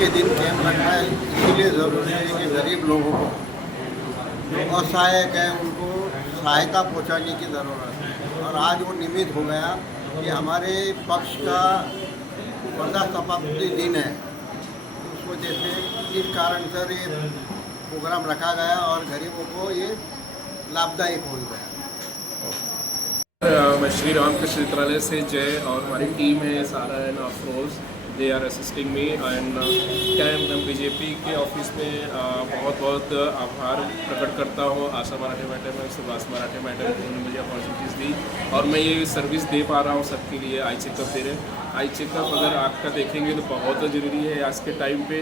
के दिन कैंप रखना इसीलिए ज़रूरी है कि गरीब लोगों को जो असहायक है उनको सहायता पहुंचाने की ज़रूरत है। और आज वो निमित्त हो गया कि हमारे पक्ष का 15 शताब्दी दिन है, उस वजह से इस कारण से ये प्रोग्राम रखा गया और गरीबों को ये लाभदायक हो गया। मैं श्री रामकृष्ण नेत्रालय से जय और हमारी टीम है Sara and Afroz, they are assisting me and camp BJP के ऑफिस में बहुत बहुत आभार प्रकट करता हूँ आशा मराठे मैडम और सुभाष मराठे मैडम, उन्होंने मुझे अपॉर्चुनिटीज़ दी और मैं ये सर्विस दे पा रहा हूँ सबके लिए। आई चेकअप दे रहे, आई चेकअप अगर आँख का देखेंगे तो बहुत ज़रूरी है आज के टाइम पे।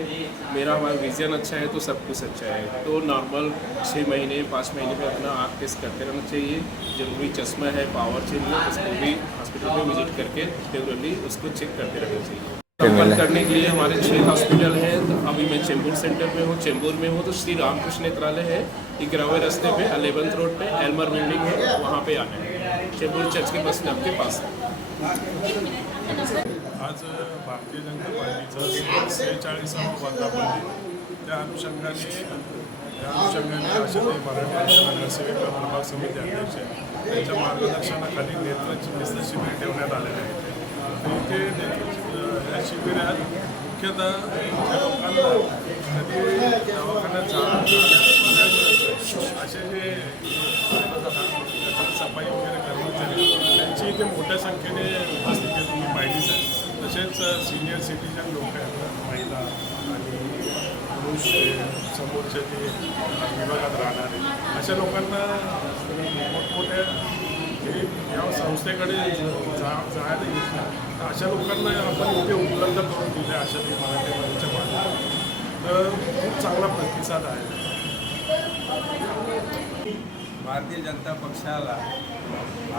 मेरा हमारा विजन अच्छा है तो सब कुछ अच्छा है, तो नॉर्मल 6 महीने 5 महीने में अपना आँख टेस्ट करते रहना चाहिए। जरूरी चश्मा है, पावर चाहिए, उसको भी हॉस्पिटल में विजिट करके रेगुलरली उसको चेक करते रहना चाहिए। संपर्क करने के लिए हमारे 6 हॉस्पिटल हैं। तो अभी मैं चेंबूर सेंटर में हूँ, चेंबूर में हूँ तो श्री रामकृष्ण नेत्रालय है, 11वें रास्ते पे 11th रोड पे एल्मर बिल्डिंग है, वहाँ पे आना है, चेंबूर चर्च के बस स्टॉप के पास है। आज भारतीय जनता पार्टीचं 46वां वर्धापन दिन, त्या अनुषंगाने आशाताई मराठे नगरसेविका प्रभाग समिती अध्यक्ष त्यांच्या मार्गदर्शनाखाली नेत्र चिकित्सा शिबिर ठेवण्यात आलेले आहे। इथे या शिबिरात मुख्यतः ज्या लोकांना कधी दवाखान्यात असे जे सफाई वगैरे कर्मचारी त्यांची इथे मोठ्या संख्येने उपस्थिती तुम्ही पाहिलीच आहे। तसेच सिनियर सिटीजन लोक आहेत, महिला आणि पुरुष समोरच्या जे विभागात राहणारे अशा लोकांना मोठमोठ्या या संस्थेकडे जायला येत नाही, अशा लोकांना आपण इथे उपलब्ध करून दिले आशाताई मराठे यांच्या माध्यमातून, तर खूप चांगला प्रतिसाद आहे। भारतीय जनता पक्षाला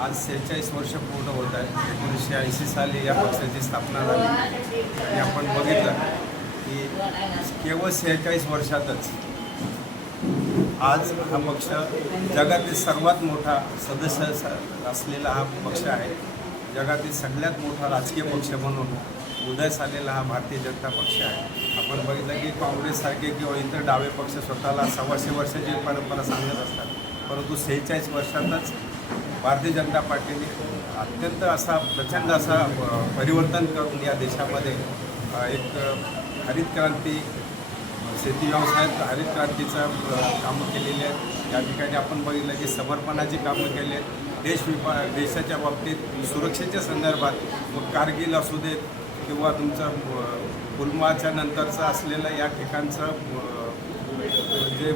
आज 46 वर्ष पूर्ण होत आहेत। 1980 साली या पक्षाची स्थापना झाली आणि आपण बघितलं की केवळ 46 वर्षातच आज हा पक्ष जगातील सर्वात मोठा सदस्य असलेला हा पक्ष आहे। जगातील सगळ्यात मोठा राजकीय पक्ष म्हणून उदयास आलेला हा भारतीय जनता पक्ष आहे। आपण बघितलं की काँग्रेससारखे किंवा इतर डावे पक्ष स्वतःला 125 वर्षाची परंपरा सांगत असतात, परंतु 46 वर्षातच भारतीय जनता पार्टीने अत्यंत असा प्रचंड असा परिवर्तन करून या देशामध्ये एक हरित क्रांती, शेती व्यवसायात हरित क्रांतीचा कामं केलेली आहेत. या ठिकाणी आपण बघितलं की समर्पणाची कामं केली आहेत. देशाच्या बाबतीत सुरक्षेच्या संदर्भात मग कारगिल असू देत किंवा तुमचं पुलवामाच्या नंतरचं असलेलं या ठिकाणचं जे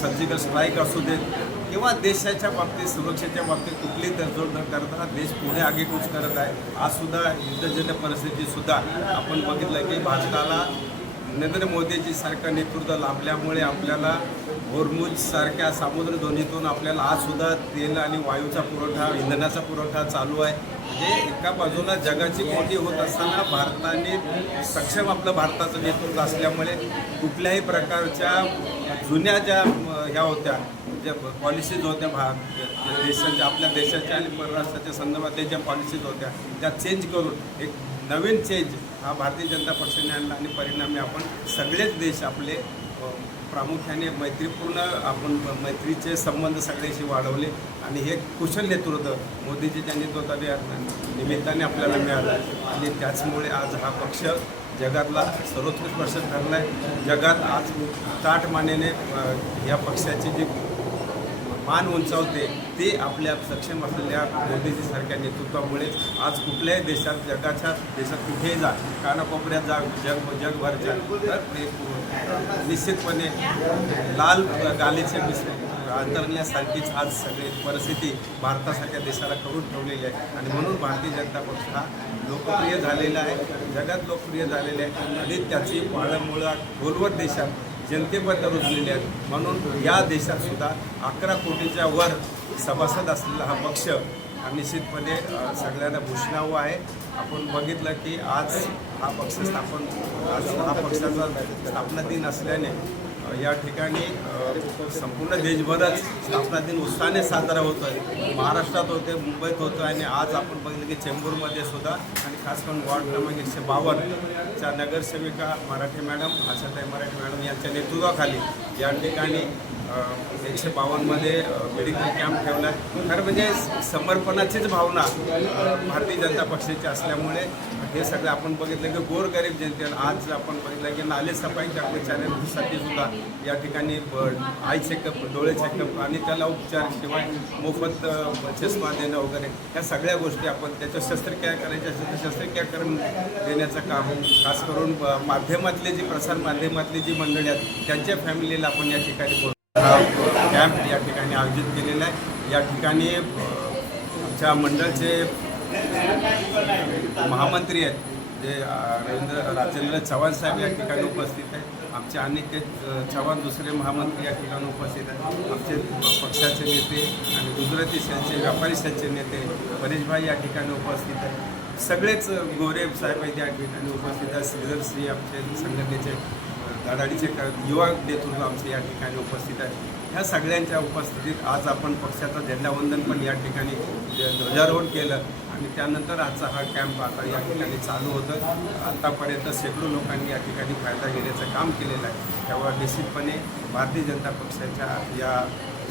सर्जिकल स्ट्राईक असू देत किंवा देशाच्या बाबतीत सुरक्षेच्या बाबतीत कुठलीही तडजोड न करता देश पुढे आगेकूच करत आहे. आजसुद्धा युद्धजन्य परिस्थितीसुद्धा आपण बघितलं की भारताला नरेंद्र मोदीजी सारखं नेतृत्व लाभल्यामुळे आपल्याला होर्मुझसारख्या सामुद्रधुनीतून आपल्याला आजसुद्धा तेल आणि वायूचा पुरवठा, इंधनाचा पुरवठा चालू आहे. म्हणजे एका बाजूला जगाची मोठी होत असताना भारताने सक्षम आपलं भारताचं नेतृत्व असल्यामुळे कुठल्याही प्रकारच्या जुन्या ज्या ह्या होत्या ज्या पॉलिसीज होत्या देशाच्या, आपल्या देशाच्या आणि परराष्ट्राच्या संदर्भात ज्या पॉलिसीज होत्या त्या चेंज करून एक नवीन चेंज हा भारतीय जनता पक्षाने आणला आणि परिणामी आपण सगळेच देश आपले प्रामुख्याने मैत्रीपूर्ण आपण मैत्रीचे संबंध सगळ्याशी वाढवले आणि हे कुशल नेतृत्व मोदीजीच्या नेतृत्वाने निमित्ताने आपल्याला मिळालं आणि त्याचमुळे आज हा पक्ष जगातला सर्वोत्कृष्ट पक्ष ठरला आहे. जगात आज ताठ मानेने या पक्षाची जी मान उंचावते ते आपल्या सक्षम असलेल्या मोदीजीसारख्या नेतृत्वामुळेच आज कुठल्याही देशात जगाच्या देशात कुठेही जा, कानाकोपऱ्यात जा, जगभरच्या तर निश्चितपणे लाल गालीचे अंतरण्यासारखीच आज सगळी परिस्थिती भारतासारख्या देशाला करून ठेवलेली आहे आणि म्हणून भारतीय जनता पक्ष हा लोकप्रिय झालेला आहे, जगात लोकप्रिय झालेला आहे आणि त्याची पाळंमुळं खोलवर देशात जनतेबद्दल रुजलेले आहेत. म्हणून या देशातसुद्धा 11 कोटीच्या वर सभासद असलेला हा पक्ष निश्चितपणे सगळ्यांना भूषणावं आहे. आपण बघितलं की आज हा पक्ष आज हा पक्षाचा स्थापना दिन असल्याने या ठिकाणी संपूर्ण देशभरच स्थापना दिन उत्साहाने साजरा होतो आहे. महाराष्ट्रात होते, मुंबईत होतं आणि आज आपण बघितलं की चेंबूरमध्ये सुद्धा आणि खास करून वॉर्ड क्रमांक 152च्या नगरसेविका मराठे मॅडम, आशाताई मराठे मॅडम यांच्या नेतृत्वाखाली या ठिकाणी 152मध्ये मेडिकल कॅम्प ठेवला आहे. खरं म्हणजे समर्पणाचीच भावना भारतीय जनता पक्षाची असल्यामुळे हे सगळं आपण बघितलं की गोरगरीब जनतेला आज आपण बघितलं की नाले सफाईच्या कर्मचाऱ्यांसाठी सुद्धा या ठिकाणी आय चेकअप, डोळे चेकअप आणि त्याला उपचार शिवाय मोफत चष्मा देणं वगैरे ह्या सगळ्या गोष्टी आपण त्याच्या शस्त्रक्रिया करायच्या असेल तर शस्त्रक्रिया करून देण्याचं काम खास करून माध्यमातले जी प्रसार माध्यमातली जी मंडळी आहेत त्यांच्या फॅमिलीला आपण या ठिकाणी हा कॅम्प या ठिकाणी आयोजित केलेला आहे. या ठिकाणी आमच्या मंडळचे महामंत्री आहेत जे राजेंद्र चव्हाण साहेब या ठिकाणी उपस्थित आहेत. आमचे अनिकेत चव्हाण दुसरे महामंत्री या ठिकाणी उपस्थित आहेत. आमचे पक्षाचे नेते आणि गुजराती सेलचे व्यापारी सेलचे नेते परेशभाई या ठिकाणी उपस्थित आहेत. सगळेच गोरे साहेब या ठिकाणी उपस्थित आहेत. श्रीधरश्री आमचे संघटनेचे धडाडीचे युवा नेतृत्व आमचे या ठिकाणी उपस्थित आहे. ह्या सगळ्यांच्या उपस्थितीत आज आपण पक्षाचं झेंडावंदन पण या ठिकाणी ध्वजारोहण केलं आणि त्यानंतर आजचा हा कॅम्प आता या ठिकाणी चालू होतं. आतापर्यंत शेकडो लोकांनी या ठिकाणी फायदा घेण्याचं काम केलेलं आहे. त्यामुळे निश्चितपणे भारतीय जनता पक्षाच्या या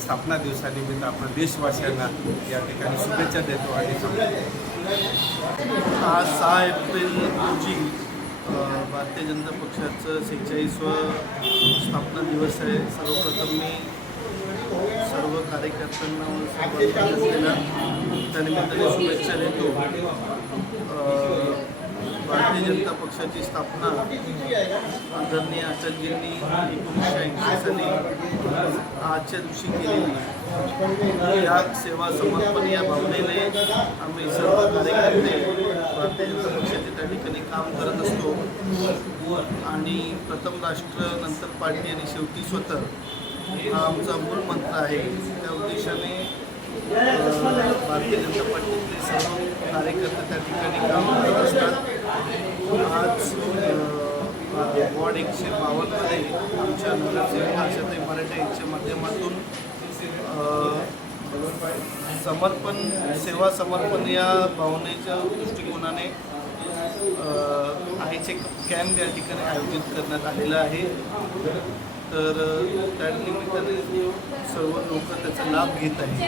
स्थापना दिवसानिमित्त आपण देशवासियांना या ठिकाणी शुभेच्छा देतो आणि आज 6 एप्रिल रोजी भारतीय जनता पक्षाचं 46वं स्थापना दिवस आहे. सर्वप्रथम मी सर्व कार्यकर्त्यांना असलेल्या त्यानिमित्ताने शुभेच्छा देतो. भारतीय जनता पक्षाची स्थापना आदरणीय अटलजींनी 1980 साली आजच्या दिवशी केलेली. या सेवा समर्पण या भावनेने आम्ही सर्व कार्यकर्ते भारतीय जनता पक्षाचे त्या ठिकाणी काम करत असतो आणि प्रथम राष्ट्र, नंतर पार्टी आणि शेवटी स्वतः हा आमचा मूळ मंत्र आहे. त्या उद्देशाने भारतीय जनता पार्टीतले सर्व कार्यकर्ते त्या ठिकाणी काम करत असतात. आज वॉर्ड 152मध्ये आमच्या नगरसेविका आशाताई मराठे यांच्या माध्यमातून सेवा समर्पण या भावनेच्या दृष्टिकोनाने आयचे कॅम्प या ठिकाणी आयोजित करण्यात आलेला आहे. तर त्या निमित्ताने सर्व लोक त्याचा लाभ घेत आहेत.